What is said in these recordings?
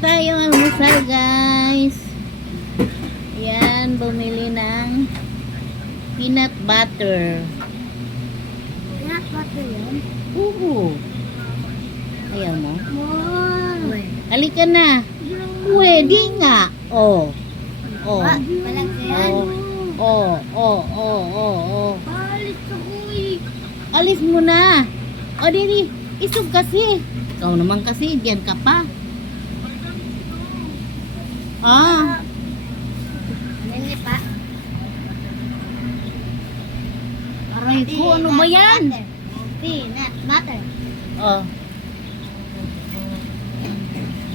tayong almusal, guys. Yan, bumili ng peanut butter. Peanut butter yun? Oo. Ayaw mo? Wow. Halika na. Pwede nga. Oh. Oh. Walang yan. Oh. Oh. Alis ako eh. Alis mo na. O, dili. Isog kasi. Ikaw naman kasi, diyan ka pa. Ah. Nini pa. Aray ko, ano ba yan? Peanut butter. Oh.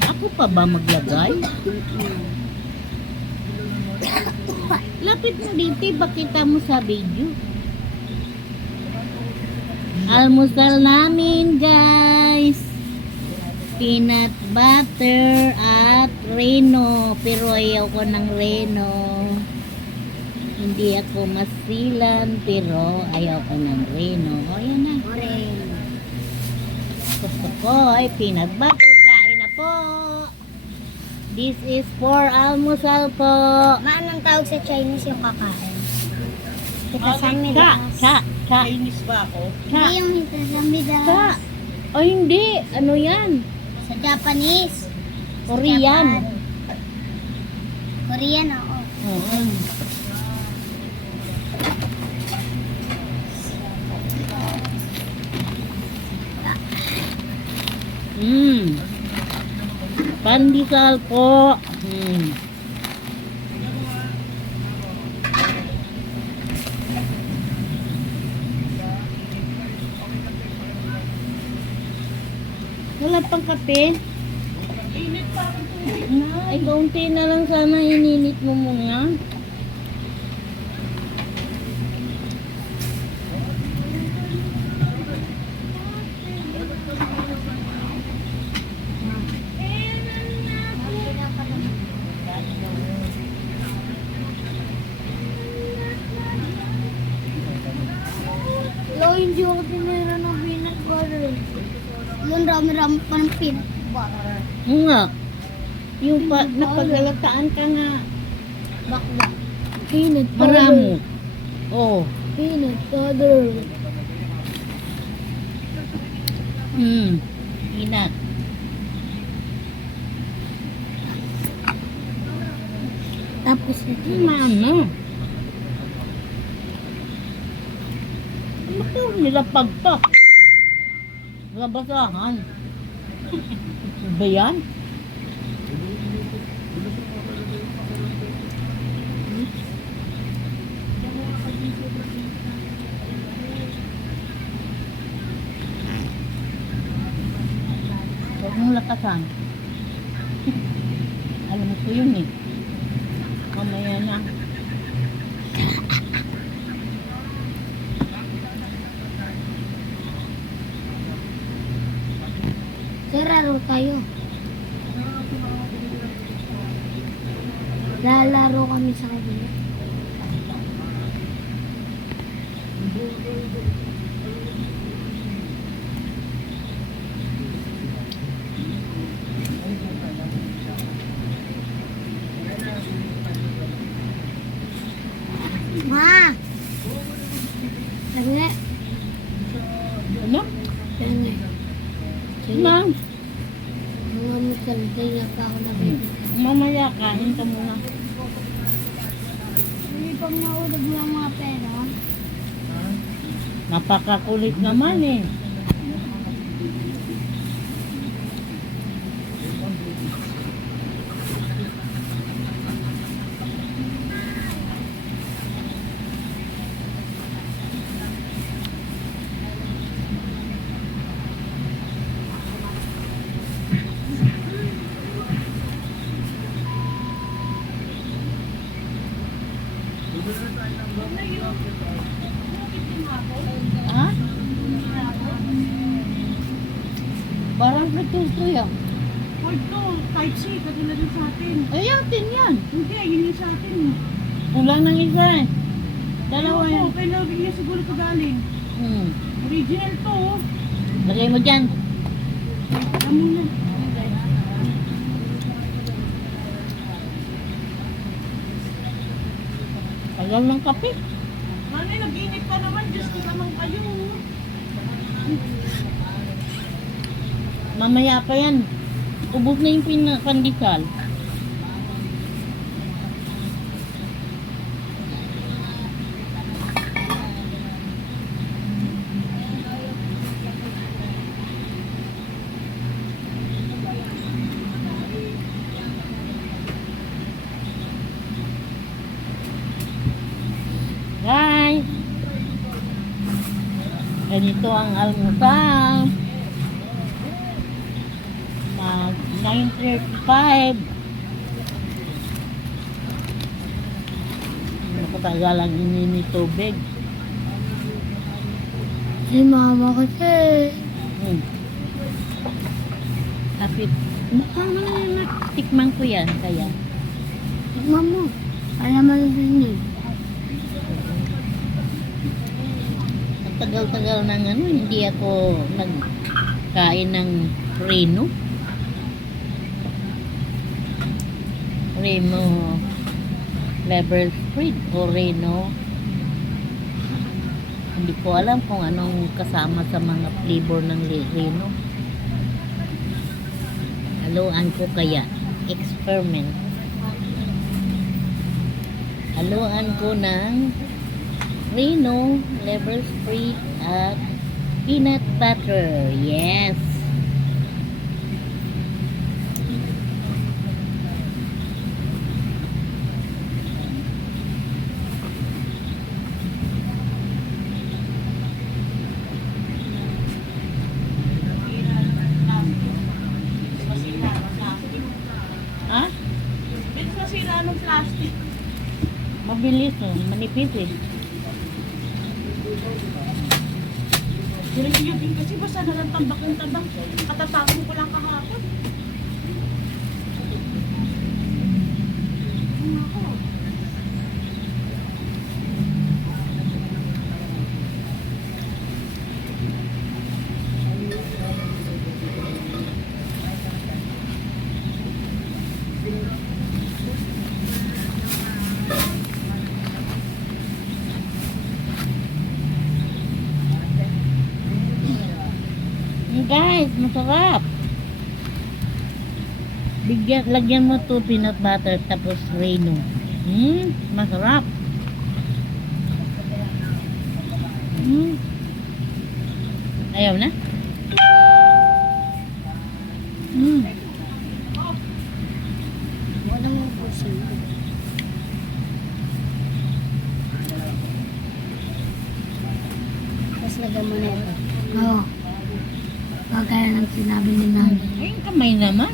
Ako pa ba maglagay? Lapit mo dito, bakita mo sa video. Almusal namin, guys. Peanut butter at reno. Pero ayaw ko ng reno. Hindi ako masilan, pero ayaw ko ng reno. O, yan na. Orange. Gusto ko ay peanut butter. Kain na po. This is for almusal po. Anong tawag sa Chinese yung kakain? Hitasami Cha. Chinese ba ako? Cha. Hindi yung hitasami Cha. O hindi. Ano yan? Sa Japanese. Korean. Korean, oo. Oo. Pandesal po. Wala pang kape? Ay, kaunti na lang sana ininit mo muna. Lo, hindi ako tinira ng peanut butter. Lo, rami-rami pa ng peanut butter. Oo nga. Yung napagalataan ka nga. Bakla. Peanut Maramo. Oh. Peanut butter. Inat. Tapos ito. Ano? Ano to? Nilapag pa. Labasahan. Ba yan? Huwag mong lakasan. Alam ko yun eh. Mamaya na. Laro tayo. Lalaro kami sa kabila. Ma! Tanga. Ano? Tanga. Ma'am. Mga musalday na pa ako nabibigyan. Mamaya kain ka muna. Hindi pang naulog mo ang mga pera. Napakakulit naman eh. Ha? Parang prituto yan. Hold to, type C, katulad din sa atin. Ay, atin yan. Hindi, yun yung sa atin. Kulang ng isa eh. Dalawa yan. Oo, kaya nabigyan siguro ito galing. Original to, oh. Lagay mo dyan. Alam mo na. Tagal ng kape. Nanay, nag-init pa naman. Diyos ko naman kayo. Mamaya pa yan. Ubus na yung pandesal. Guys, ganito ang almusal. Mag 9:35. Nakatagal ang ininit tubig. Si mama kasi. Kapit. Tikman ko yan kaya. Tignan mo. Alam mo din eh. Ang tagal-tagal ng ano, hindi ako nagkain ng Reno. Reno liver spread o Reno. Hindi ko alam kung anong kasama sa mga flavor ng Reno. Haluan ko kaya. Experiment. Haluan ko ng Reno liver spread at peanut butter. Yes. Ah? Bilis masira ng plastic. Mabilis oh. Manipis eh. Diretso yun din kasi basta na lang tambak ng tabak. Katatapon ko lang kahapon. Guys, masarap. Lagyan mo to peanut butter tapos Reno. Masarap. Ayaw na? Wala mo puso. Tapos lagyan mo na ito. Oo. Kagaya ng sinabi ni Nani. Ay, yung kamay naman.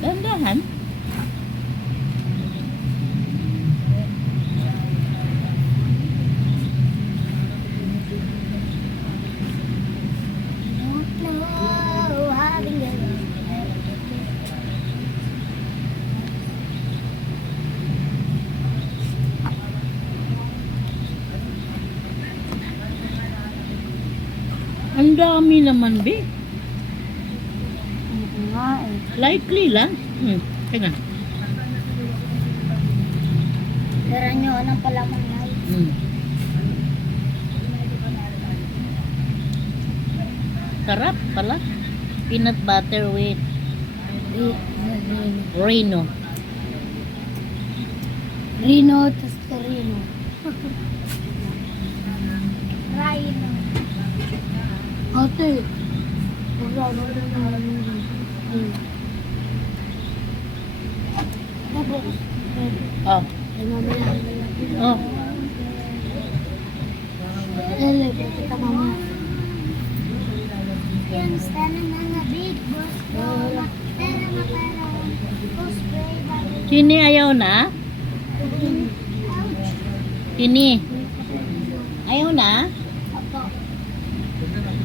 Dandahan. Ang dami naman, be. Hindi nga eh. Likely lang. Kaya. Pero nyo, anong palaman nga eh. Sarap pala. Peanut butter with Reno. Rino, tas Rino. Rhino. Ate. Wala na Oh. Oh. Kita mama. Yan, sana na nga big boss. Pera na pera. Boss, pray bago. Chini ayaw na? Chini. Ayaw na? Opo.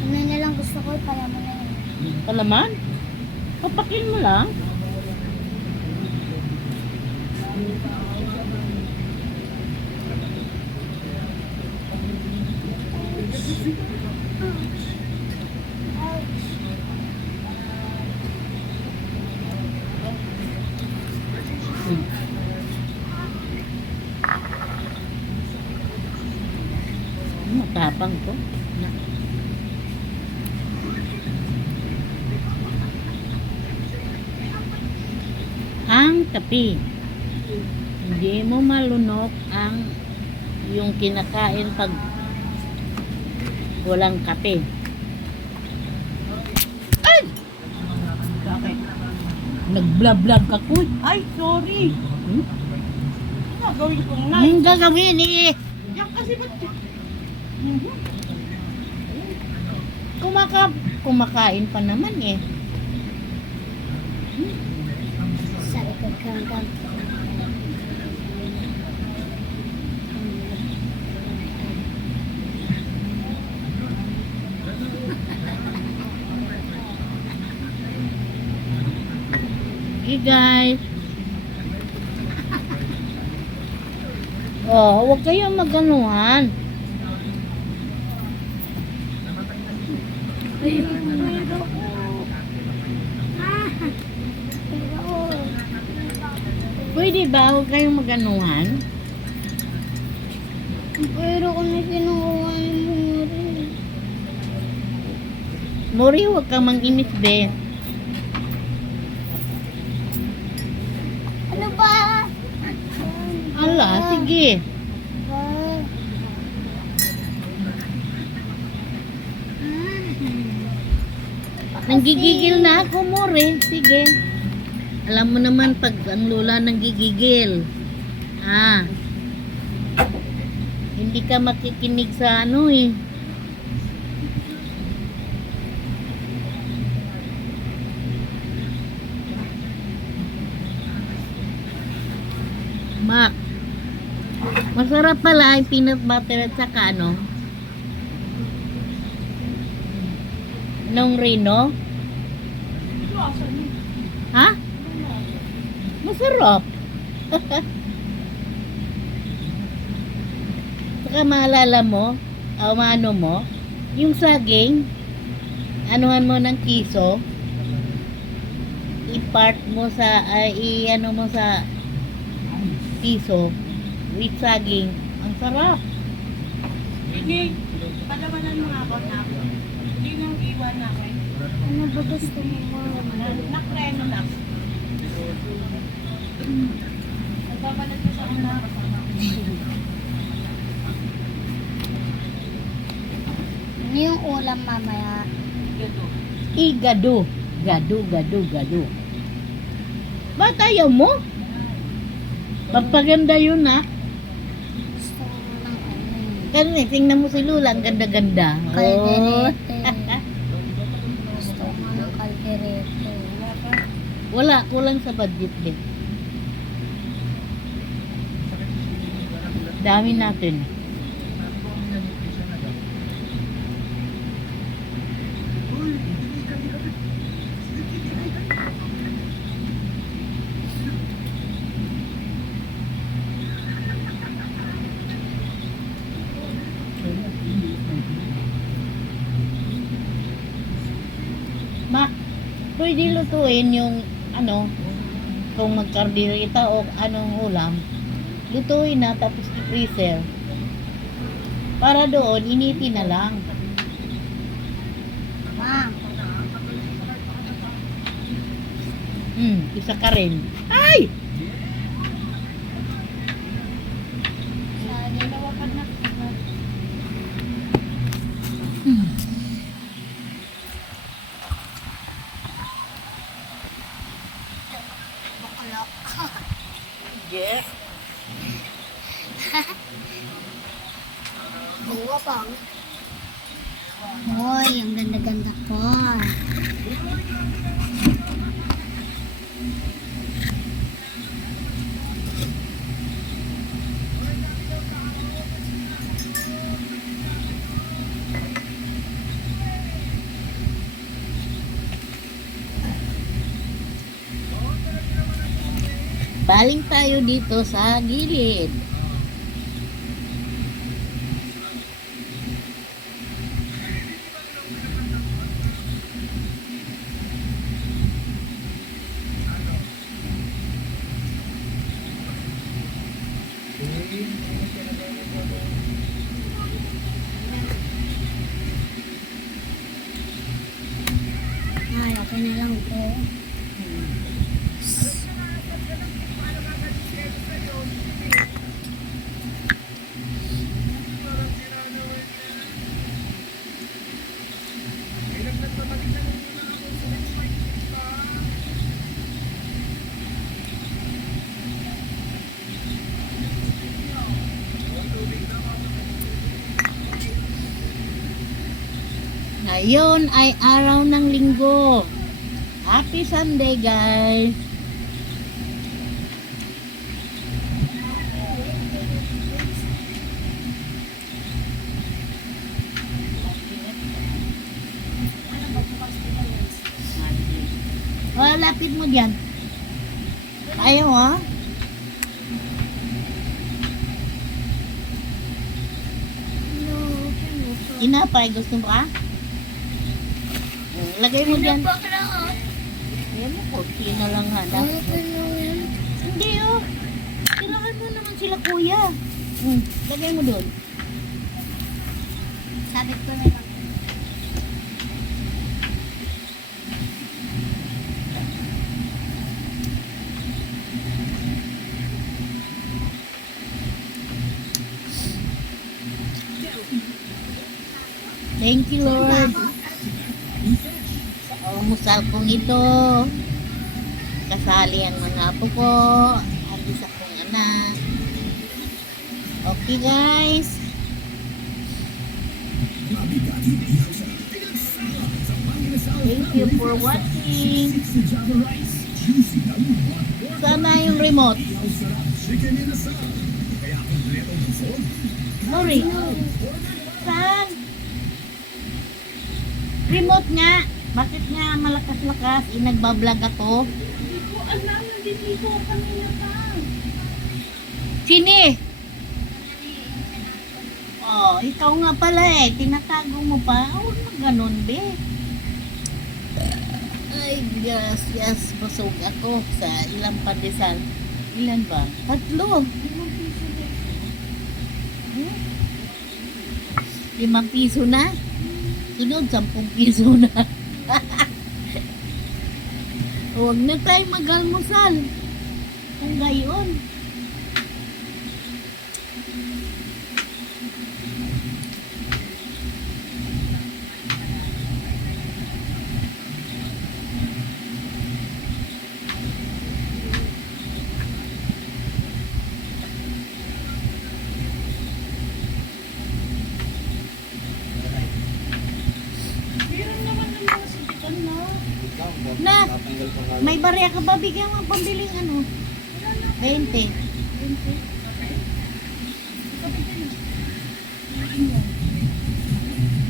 Ano na lang gusto ko, pala mo na yun. Palaman? Papakin mo lang. Tapang ko. Na. Ang kape. Hindi mo malunok ang yung kinakain pag walang kape. Ay! Bakit? Nag-vlog ka ko. Ay, sorry. Hmm? Ano gawin kong Anong gagawin eh? Yan kasi ba't... Kumakain pa naman eh. Sa likod hanggang Hey guys. Oh, huwag kayong maganuhan. pero Pwede ba huwag kayong maganuhan? pero kung may kinukuha ni Muri. Mori, huwag kang manginis, be. Ano ba? Ala, sige. Nanggigigil na ako, Mori. Sige. Alam mo naman pag ang lola nanggigigil. Ah. Hindi ka makikinig sa ano eh. Mak. Masarap pala yung peanut butter at saka ano? Nung Rino? Ha? Masarap. Saka maalala mo, o maano mo, yung saging, anuhan mo ng kiso, i-part mo sa, i-ano mo sa kiso, with saging. Ang sarap. Hindi. Palawanan mo nga ako na. Hindi nang iwan na ako. Ano ba gusto mo mga? Nakreno na. Nagbabalat ko sa una. Ano yung ulam mamaya? Igado. Gado. Ba't ayaw mo? Pagpaganda yun ha. Gusto ko ng ano. Kasi tingnan mo si Lula, ang ganda-ganda. Oh. Kalderete. Gusto ko ng kalderete. Wala, kulang sa budget din. Dami natin. Mak, pwede lutuin yung ano, kung magkardirita o anong ulam, lutuin na tapos i-freezer. Para doon, initin na lang. Ma, Isa ka rin. Ay! sa dalawa ka na. Bakla. Yes. Buwa pang. Hoy, ang ganda-ganda ko. Baling tayo dito sa gilid. Oo. Ngayon ay araw ng linggo. Happy Sunday, guys. Lapit mo dyan. Ayaw, ha? No, Tinapay, gusto mo ka? Lagay mo dyan. Pinapakraan. Ayan mo, konti na lang, ha? Ano ko yan? Hindi, oh. Kailangan mo naman sila, kuya. Lagay mo doon. Sabit ko na lang. Thank you, Lord. Sa almusal kong ito, kasali ang mga apo ko, at isa kong anak. Okay, guys. Thank you for watching. Sana yung remote. Lori, saan? Remote nga. Bakit nga malakas-lakas? Nagbablog ako. Hindi ko alam, nandito kanina pa. Sini? Oh, ikaw nga pala eh. Tinatago mo pa. Huwag na ganun, be. Ay, yes. Busog ako sa ilang pandesal. Ilan ba? 3. 5 piso na. Sunod, 10 piso na. Huwag na tayo mag-almusal. Kung gayon. Meron naman ng mga sigitan na. Na, may barya ka ba? Bigyan mo ang pambiling ano? 20.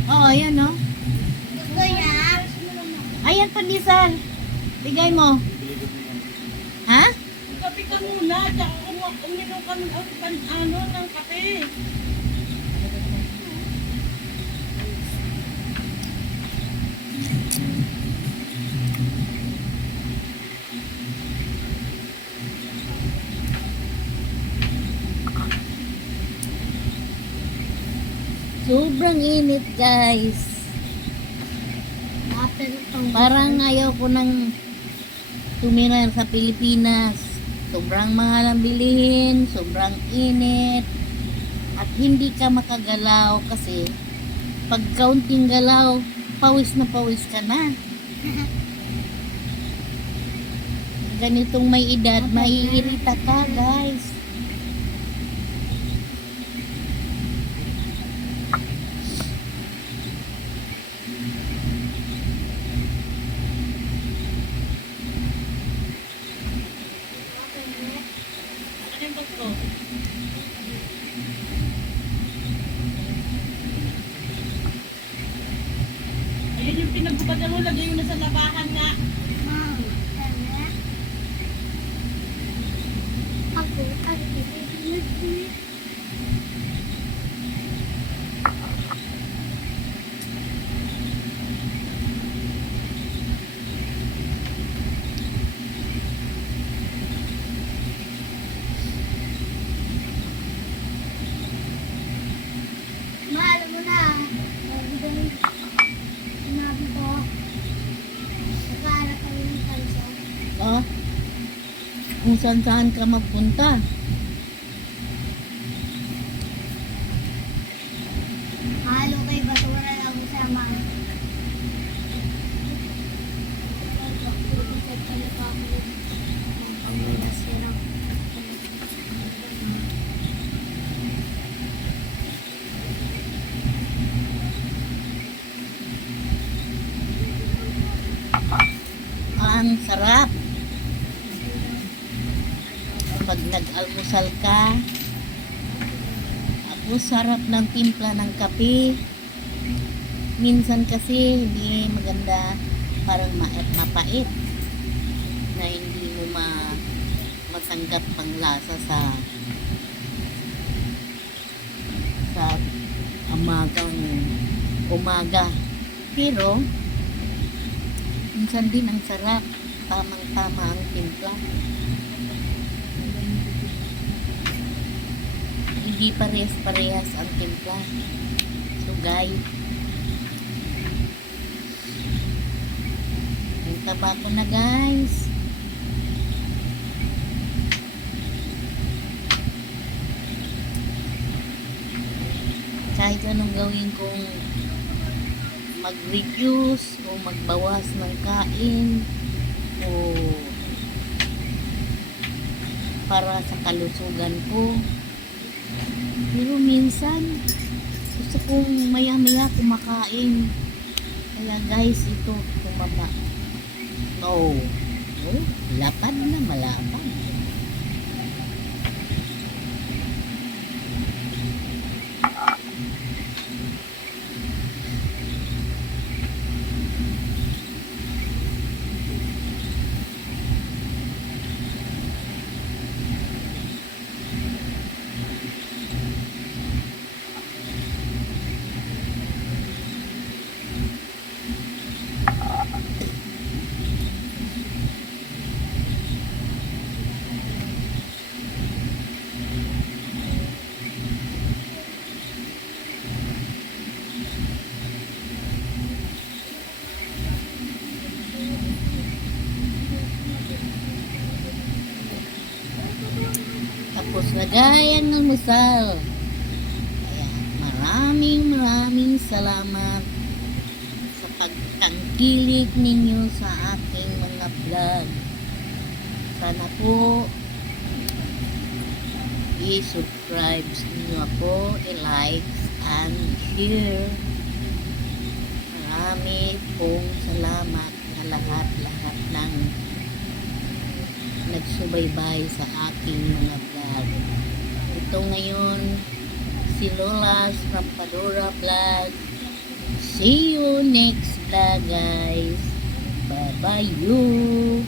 Oo, ayan no. Gusto niya? Ayan, pandesal. Bigay mo. Ha? Kape ka muna, tsaka uminom ka ng ng kape. Sobrang init, guys. Parang ayaw ko nang tumira sa Pilipinas. Sobrang mahal ang bilihin, sobrang init. At hindi ka makagalaw kasi pag kaunting galaw, pawis na pawis ka na. Ganitong may edad, maiirita ka, guys. Ano yung gusto? Ayun yung pinagbubadan mo, lagay mo na sa labahan nga. Ako, mahal mo na. Sinabi ko, nagkahanap kung saan ka magpunta. Halo kay basura lang sama. Ang sarap. Pag nag-almusal ka, ako sarap ng timpla ng kape. Minsan kasi hindi maganda, parang mapait na hindi mo matanggap ang lasa sa amagang umaga. Pero minsan din ang sarap, tamang-tama ang timpla. Hindi parehas-parehas ang timpla. Sugay. Yung tabako na guys. Kahit anong gawin kong mag-reduce o magbawas ng kain o para sa kalusugan ko. Pero minsan gusto kong maya-maya kumakain. Kaya guys, ito tumaba. No. Oh, lapad na malapad. Tapos na gaya ng almusal. Kaya maraming salamat sa pagtangkilik ninyo sa aking mga vlog. Sana po i-subscribe ninyo ako, i-like and share. Marami pong salamat sa lahat-lahat ng nagsubaybay sa aking mga vlog. Ito ngayon, si Lola's Rampadora Vlog. See you next vlog guys. Bye-bye you.